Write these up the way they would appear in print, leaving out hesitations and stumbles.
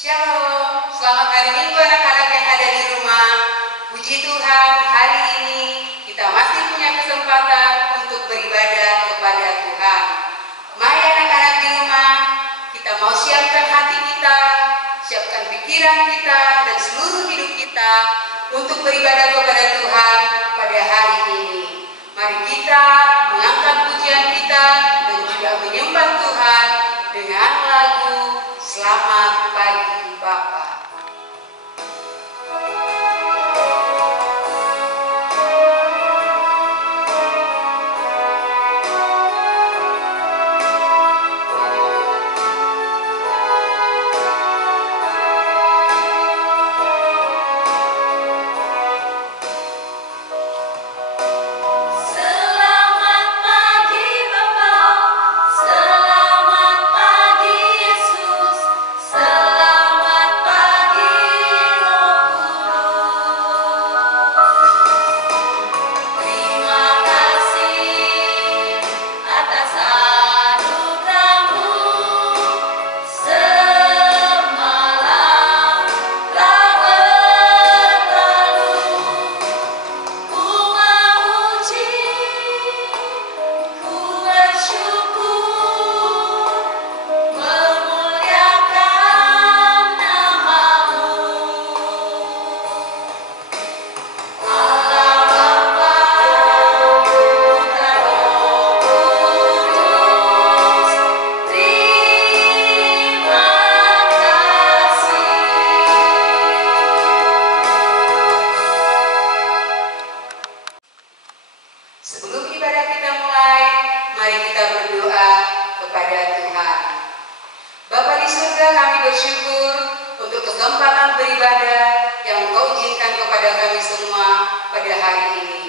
Shalom, selamat hari Minggu anak-anak yang ada di rumah. Puji Tuhan, hari ini kita masih punya kesempatan untuk beribadah kepada Tuhan. Mari anak-anak di rumah, kita mau siapkan hati kita, siapkan pikiran kita dan seluruh hidup kita untuk beribadah kepada Tuhan pada hari ini. Mari kita mengangkat pujian kita dan juga menyembah Tuhan dengan lagu Selamat Pagi Bapa. Sebelum ibadah kita mulai, mari kita berdoa kepada Tuhan. Bapa di surga, kami bersyukur untuk kesempatan beribadah yang Engkau izinkan kepada kami semua pada hari ini.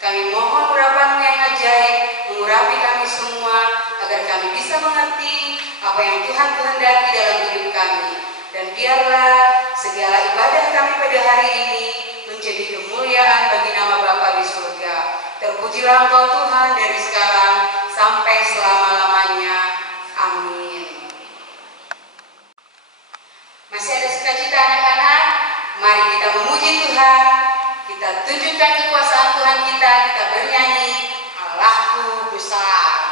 Kami mohon urapan-Mu yang ajaib mengurapi kami semua agar kami bisa mengerti apa yang Tuhan kehendaki dalam hidup kami. Dan biarlah segala ibadah kami pada hari ini menjadi kemuliaan bagi nama Bapa di surga. Terpujilah Engkau Tuhan dari sekarang sampai selama-lamanya. Amin. Masih ada sukacita anak-anak? Mari kita memuji Tuhan. Kita tunjukkan kekuasaan Tuhan kita bernyanyi Allahku besar.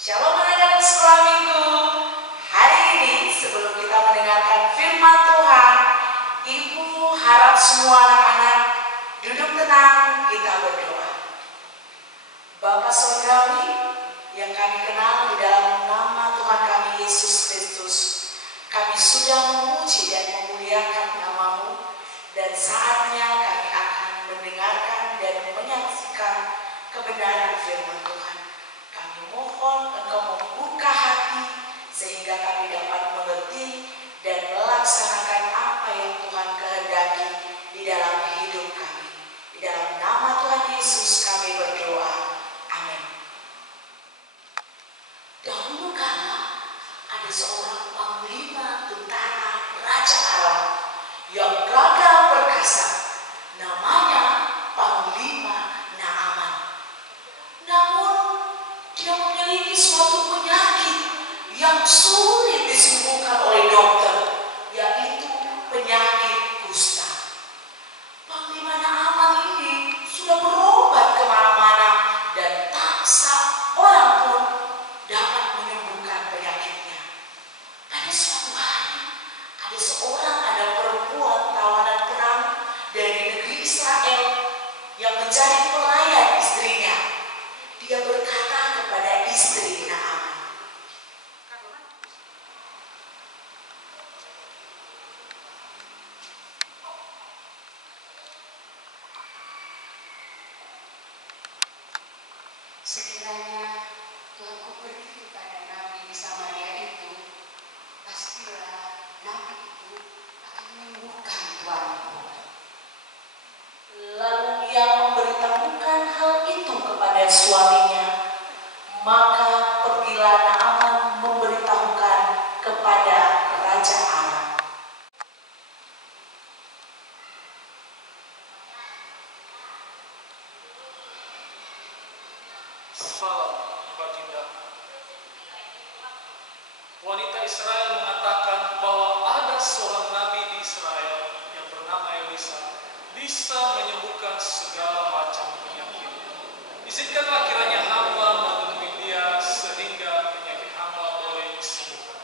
Shalom anak-anak sekolah minggu. Hari ini sebelum kita mendengarkan firman Tuhan, Ibu harap semua anak-anak duduk tenang, kita berdoa. Bapa Surgawi yang kami kenal di dalam nama Tuhan kami Yesus Kristus, kami sudah memuji dan memuliakan nama-Mu, dan saatnya kami akan mendengarkan dan menyaksikan kebenaran firman Tuhan. Mohon Engkau membuka hati sehingga kami dapat mengerti dan melaksanakan apa yang Tuhan kehendaki di dalam hidup kami. Di dalam nama Tuhan Yesus kami berdoa. Amin. Dahulu kala ada seorang panglima tentara Raja Aram yang gagah perkasa. Namanya Panglima Naga. suatu penyakit yang sulit disembuhkan oleh dokter, yaitu penyakit kusta. Panglima Naaman ini sudah berobat kemana-mana dan tak seorang pun dapat menyembuhkan penyakitnya. Pada suatu hari, ada perempuan tawanan perang dari negeri Israel yang menjadi pelayan istrinya. Dia berkata kepada istri Naaman, sekiranya Tuanku pergi kepada Nabi di Samaria itu, pastilah Nabi itu akan menyembuhkan Tuanku. lalu ia memberitahukan hal itu kepada suaminya. Maka pergilah Naaman memberitahukan kepada Raja Aram. Salam, Baginda. Wanita Israel mengatakan bahwa ada seorang nabi di Israel yang bernama Elisa, bisa menyembuhkan segala macam penyakit. Izinkanlah kiranya hamba menemui dia sehingga penyakit hamba boleh disembuhkan.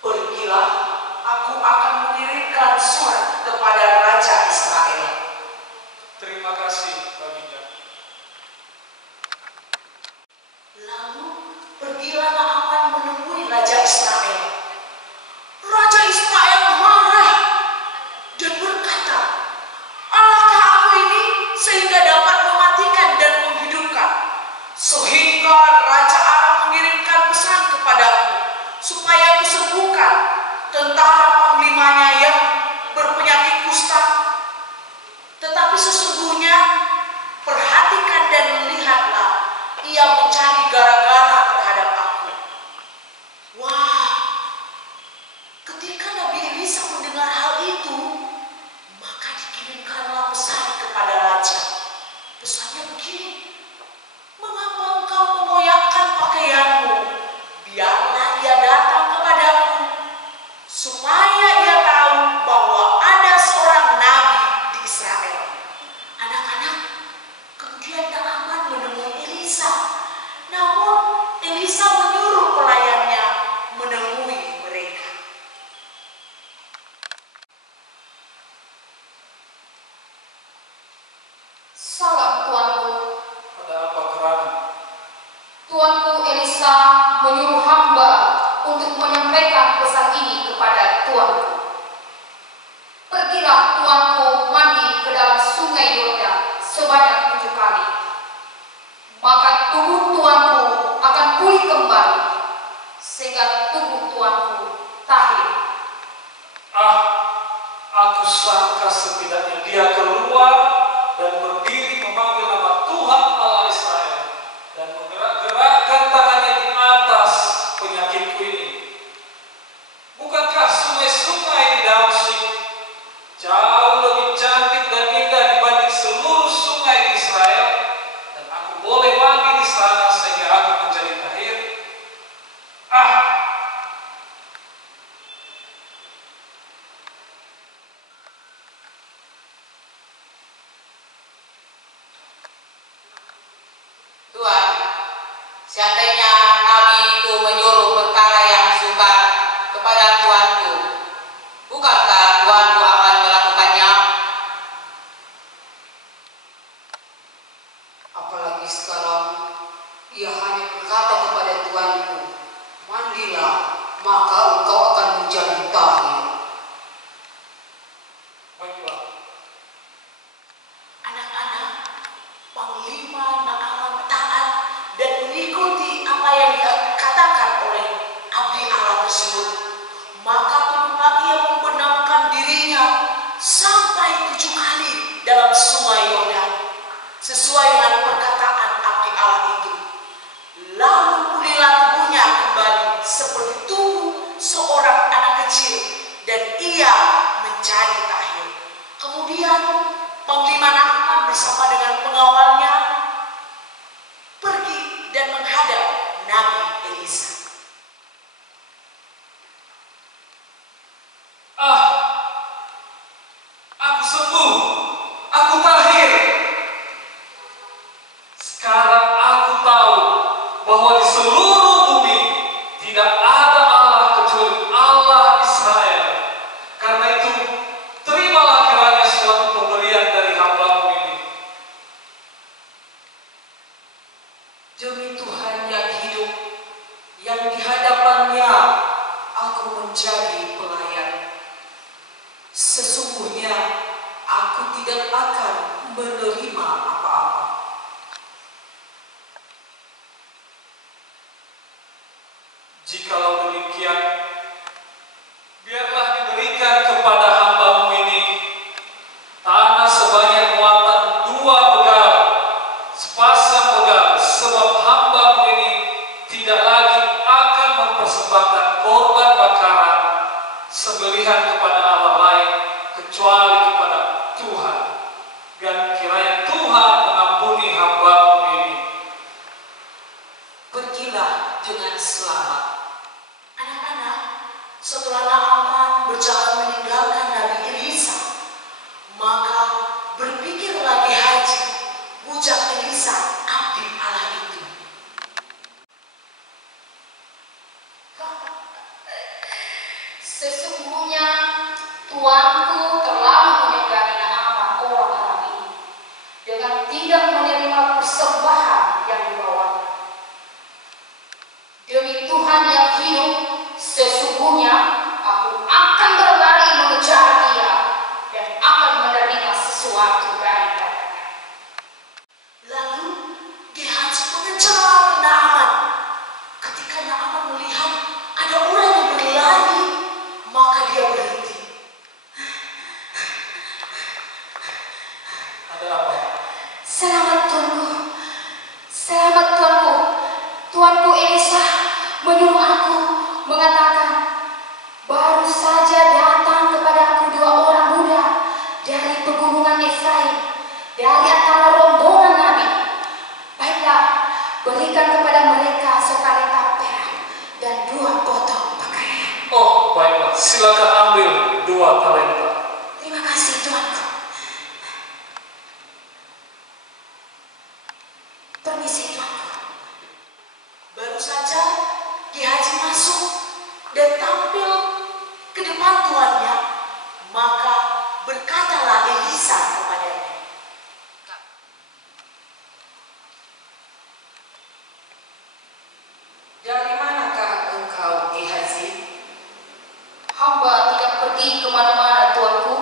Pergilah, aku akan mengirimkan surat kepada Raja Israel. Terima kasih, Baginda. Lalu pergilah Naaman menemui Raja Israel. Raja Israel marah dan berkata, "Allahkah aku ini sehingga dapat mematikan dan menghidupkan?" Sehingga Raja Aram mengirimkan pesan kepadaku supaya kusembuhkan tentara panglimanya yang berpenyakit kusta. Tetapi sesungguhnya perhatikan dan lihatlah, ia mencari gara-gara terhadap aku. Wah, ketika Nabi Elisa mendengar hal itu, maka dikirimkanlah pesan kepada raja. Pesannya begini, "Mengapa engkau mengoyakkan pakaianmu? Biarlah ia datang kepadaku, supaya ia tahu bahwa ada seorang nabi di Israel." Anak-anak, kemudian Naaman menemui Elisa. Namun Elisa menyuruh pelayannya menemui mereka. Salam Tuanku. Ada apa kerana? Tuanku Elisa menyuruh hamba untuk menyampaikan pesan ini kepada Tuanku. Pergilah Tuanku mandi ke dalam sungai Yordan sebanyak 7 kali. Maka tubuh Tuanku akan pulih kembali, sehingga tubuh Tuanku tahir. Aku sangka setidaknya dia keluar dan berdiri memanggil nama Tuhan Allah Israel dan menggerak-gerakkan tangannya di atas penyakitku ini. Bukankah sungai-sungai di Damsyik jauh lebih cantik dan indah dibanding seluruh sungai di Israel, dan aku boleh mandi di sana sehingga aku menjadi tahir? Tuhan, seandainya Nabi itu menyuruh perkara yang sukar kepada Tuanku, bukankah Tuanku akan melakukannya? Apalagi sekarang ia hanya berkata kepada Tuanku, "Mandilah, maka engkau akan menjadi tahir." Baiklah. Anak-anak, Panglima Naaman taat dan mengikuti apa yang dikatakan oleh abdi Allah tersebut. Maka turutlah ia membenamkan dirinya sampai 7 kali dalam sungai Yordan, sesuai dengan perkataan abdi Allah itu. Lalu pulihlah tubuhnya kembali seperti tubuh seorang anak kecil, dan ia menjadi tahir. Kemudian Panglima Naaman bersama dengan pengawalnya pergi dan menghadap Nabi Elisa. Aku sembuh, aku tahir. Sekarang aku tahu bahwa di seluruh bumi tidak ada Allah kecuali Allah Israel. Karena itu, terimalah kiranya suatu pemberian dari hamba-Mu ini. Demi Tuhan yang hidup, yang di hadapannya aku menjadi pelayan. Sesungguhnya aku tidak akan menerima apa-apa. Jikalau demikian, biarlah diberikan kepada hamba-Mu ini tanah sebanyak muatan 2 pegal, sepasang pegal, sebab hamba-Mu ini tidak lagi akan mempersembahkan korban bakaran sembelihan kepada Allah lain kecuali kepada Tuhan. Dan kiranya Tuhan mengampuni hamba-Mu ini. Pergilah dengan selamat. Anak-anak, setelah Naaman berjalan meninggalkan Nabi Elisa, maka berpikirlah Gehazi, bujang Elisa, abdi Allah itu. Sesungguhnya tuanku telah menyegani Naaman orang Aram ini dengan tidak menerima persembahan yang dibawanya. Demi Tuhan yang hidup, sesungguhnya aku akan berlari mengejar dia dan akan menerima sesuatu daripadanya. Lalu Gehazi mengejar Naaman. Ketika Naaman melihat ada orang yang berlari, maka dia berhenti. Ada apa? Selamat tuanku, selamat tuanku. Tuanku Elisa menyuruh aku mengatakan, baru saja datang kepadaku 2 orang muda dari pegunungan Efraim, dari antara rombongan Nabi. Baiklah, berikan kepada mereka sekalita perak dan 2 potong pakaian. Oh, baiklah. Silakan ambil 2 talenta. Terima kasih tuanku. Permisi tuanku. Baru saja Gehazi masuk dan tampil ke depan tuannya, maka berkatalah Elisa kepadanya, "Dari manakah engkau, Gehazi?" Hamba tidak pergi kemana-mana tuanku.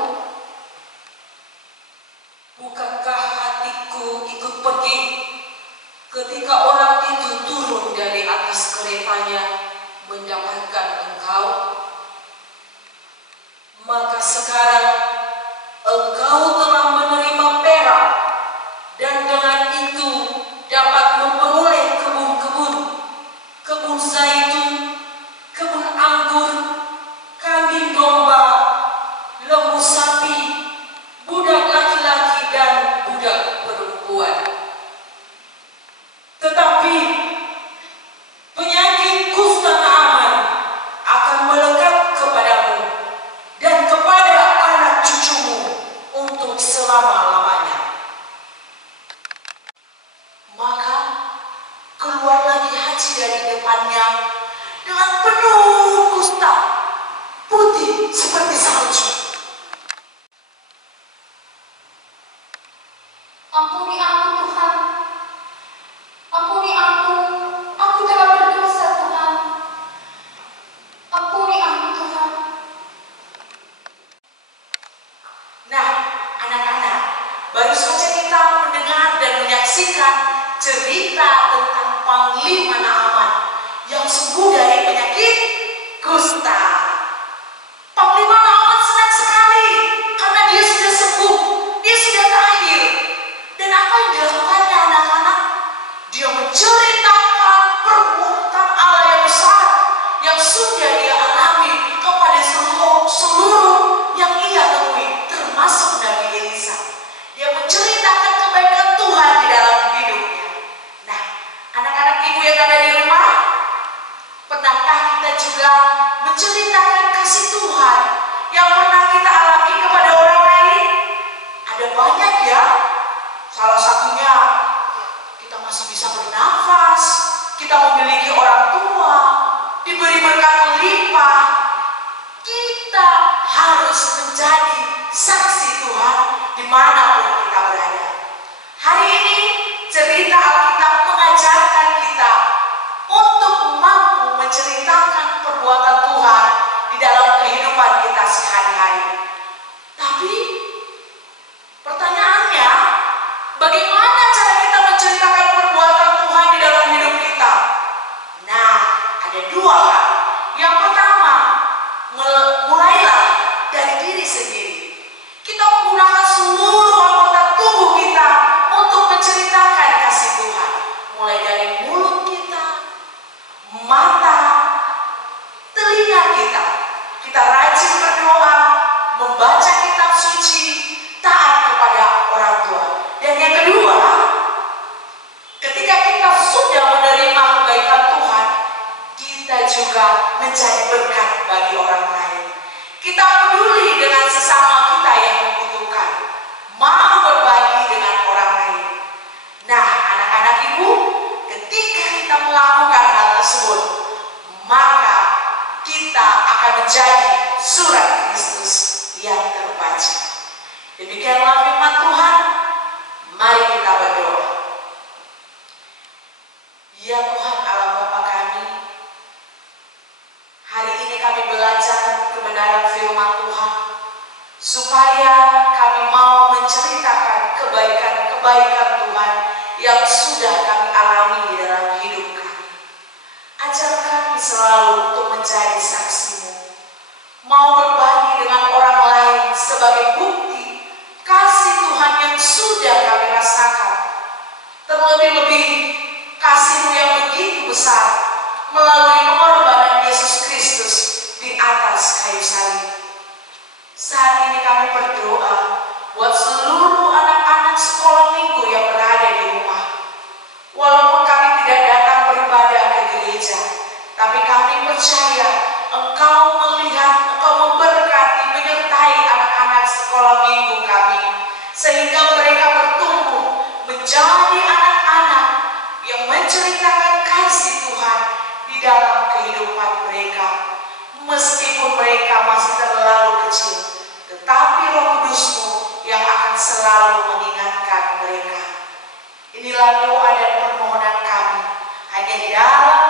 "Bukankah hatiku ikut pergi ketika orang itu turun dari atas keretanya mendapatkan engkau? Maka sekarang engkau telah menerima perak, dan dengan itu dapat memperoleh kebun-kebun, kebun zaitun, kebun anggur, kambing domba, lembu sapi, budak laki-laki dan budak perempuan. Tetapi penyakit kusta Naaman akan melekat kepadamu dan kepada anak cucumu untuk selama-lamanya." Maka keluarlah Gehazi dari depannya dengan penuh kusta, putih seperti salju. Ampuni aku Tuhan. Ampuni aku telah berdosa Tuhan. Ampuni aku Tuhan. Nah, anak-anak, baru saja kita mendengar dan menyaksikan cerita tentang Panglima Naaman yang sembuh dari penyakit kusta. Panglima Naaman senang sekali karena dia sudah sembuh, dia sudah tahir. Dan apa yang dilakukannya, anak-anak? Dia menceritakan perbuatan Allah yang besar yang sudah dia alami kepada seluruh yang ia temui, termasuk Nabi Elisa. Dia menceritakan kebaikan Tuhan di dalam hidupnya. Nah, anak-anak ibu yang ada di rumah, Pernahkah kita juga menceritakan kasih Tuhan yang pernah kita alami kepada orang lain? Ada banyak ya. Salah satunya, kita masih bisa bernafas, kita memiliki orang tua, diberi berkat melimpah. Kita harus menjadi saksi Tuhan dimanapun kita berada. Hari ini cerita Alkitab mengajarkan kita untuk mampu menceritakan perbuatan Tuhan di dalam kehidupan kita sehari-hari. Tapi pertanyaannya, bagaimana cara kita menceritakan perbuatan Tuhan di dalam hidup kita? Nah, ada dua hal. Yang pertama, mulailah dari diri sendiri. Kita menggunakan seluruh anggota tubuh kita untuk menceritakan kasih Tuhan. Mulai dari mulut kita, mata, telinga kita. Kita rajin berdoa, membaca kitab suci, taat kepada orang tua. Dan yang kedua, ketika kita sudah menerima kebaikan Tuhan, kita juga menjadi berkat bagi orang lain. Kita peduli dengan sesama kita yang membutuhkan, mau berbagi dengan orang lain. Nah, anak-anak ibu, ketika kita melakukan hal tersebut, maka kita akan menjadi surat Kristus yang terbaca. Demikianlah firman Tuhan. Mari kita berdoa. Ya Tuhan Allah Bapa kami, hari ini kami belajar kebenaran firman Tuhan, supaya kami mau menceritakan kebaikan-kebaikan Tuhan yang sudah kami alami di dalam hidup kami. Ajar kami selalu untuk menjadi saksi-Mu, mau berbagi dengan orang lain sebagai bukti kasih Tuhan yang sudah kami rasakan. Terlebih-lebih kasih-Mu yang begitu besar melalui pengorbanan Yesus Kristus di atas kayu salib. Saat ini kami berdoa buat seluruh anak-anak sekolah minggu yang berada di rumah. Walaupun kami tidak datang beribadah ke gereja, tapi kami percaya Engkau melihat, Engkau memberkati, menyertai anak-anak sekolah minggu kami, sehingga mereka bertumbuh menjadi anak-anak yang menceritakan kasih Tuhan di dalam kehidupan mereka. Meskipun mereka masih terlalu kecil, tetapi Roh Kudus-Mu yang akan selalu mengingatkan mereka. Inilah doa dan permohonan kami hanya di dalam